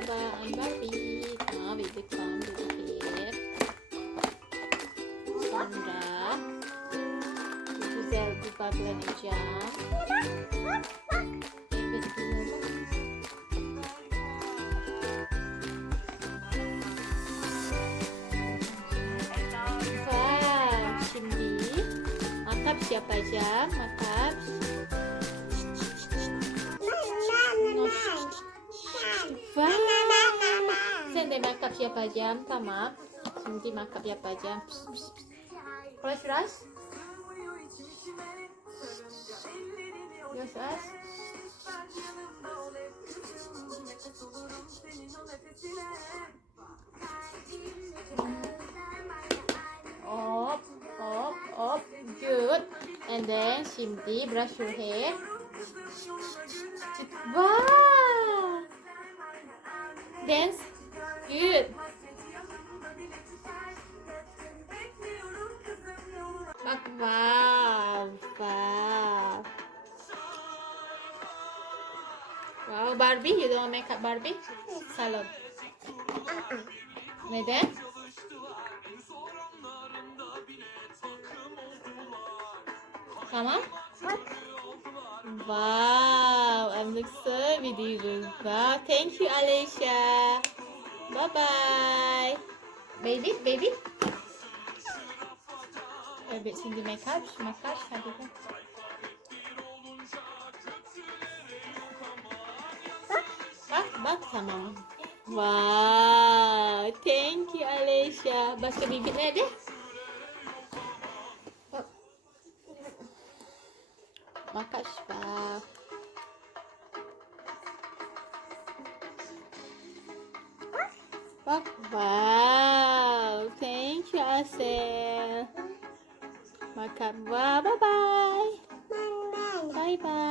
Merhaba, I'm Barbie. Mavi lütfen bebeğim. Sonra güzel dudaklanacağım. Evet kızım. Wow, şimdi makas yapacağım. Makas. Wow. Sen de makas yapacağım. Tamam. Şimdi makas yapacağım. Rush, rush. Yes, rush. Hop, hop, hop. Good. And then şimdi brush your hair. Wow. Dance. Good. Bak, wow. Wow. Wow, Barbie, you don't make up Barbie? Salon. Neden? Tamam. Wow, I'm look so beautiful. Wow, thank you, Alicia. Bye bye. Baby, baby. Evet, şimdi makyaj, hadi gel. Bak, tamam. Wow, thank you, Alicia. Başka bir nerede? Makyaj bak. Bak, wow, thank you, Asel. Makan, wow, bye bye. Bye bye.